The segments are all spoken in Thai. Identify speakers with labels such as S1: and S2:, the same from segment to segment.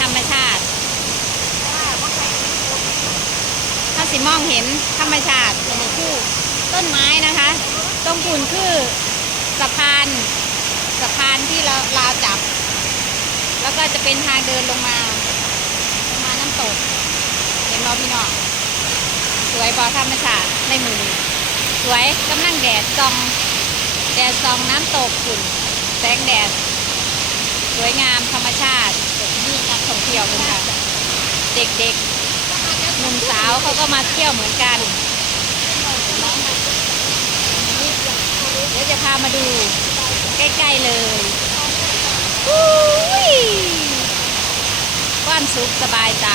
S1: ธรรมชาติ ถ้าสิมองเห็นธรรมชาติอันคือต้นไม้นะคะ ตรงกุนคือสะพานสะพานที่เราราวจับ แล้วก็จะเป็นทางเดินลงมาลงมาน้ำตก เห็นบอพี่น้องสวยพอธรรมชาติในมือนี้สวยกำลังแดดซอง แดดซองน้ำตกขุ่นแสงแดด สวยงามธรรมชาติ นี่นักท่องเที่ยวเลยค่ะเด็กๆหนุ่มสาวเขาก็มาเที่ยวเหมือนกันเดี๋ยวจะพามาดูใกล้ๆเลยอุ้ยความสุขสบายใจ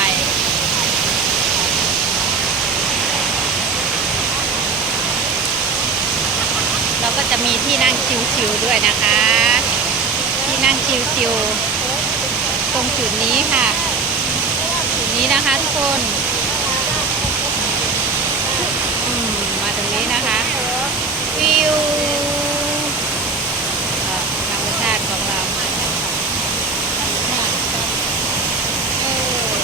S1: เราก็จะมีที่นั่งชิวๆด้วยนะคะ ที่นั่งชิวๆ รงจุดนี้ค่ะ จุดนี้นะคะทุกคนอืมมาตรงนี้นะคะวิวเอ่อธรรมชาติของเราเออ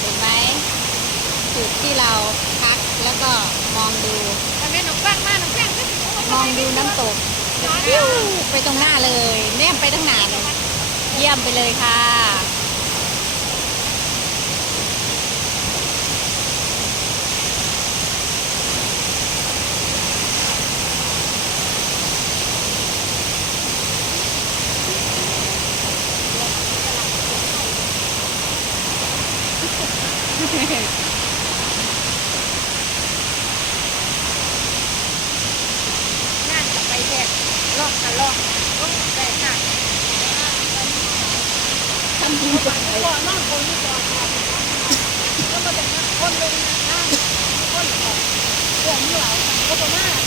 S1: เห็นไหมจุดที่เราพักแล้วก็มองดู
S2: แม่หนูกว้างมากหนูแข้งขึ้น
S1: มองดูน้ำตก ฟิวไปตรงหน้าเลยแนมไปทั้งหนาเลยเยี่ยมไปเลยค่ะ
S2: งานกับไปแทก ลอกกันลอกลอกแต่หนัก
S1: ทำดีจังเลย
S2: ก่อนนอกคนก่อนแล้วมาจากนั้นคนลงนะคนออกเรื่องเหล่าก็ประมาณ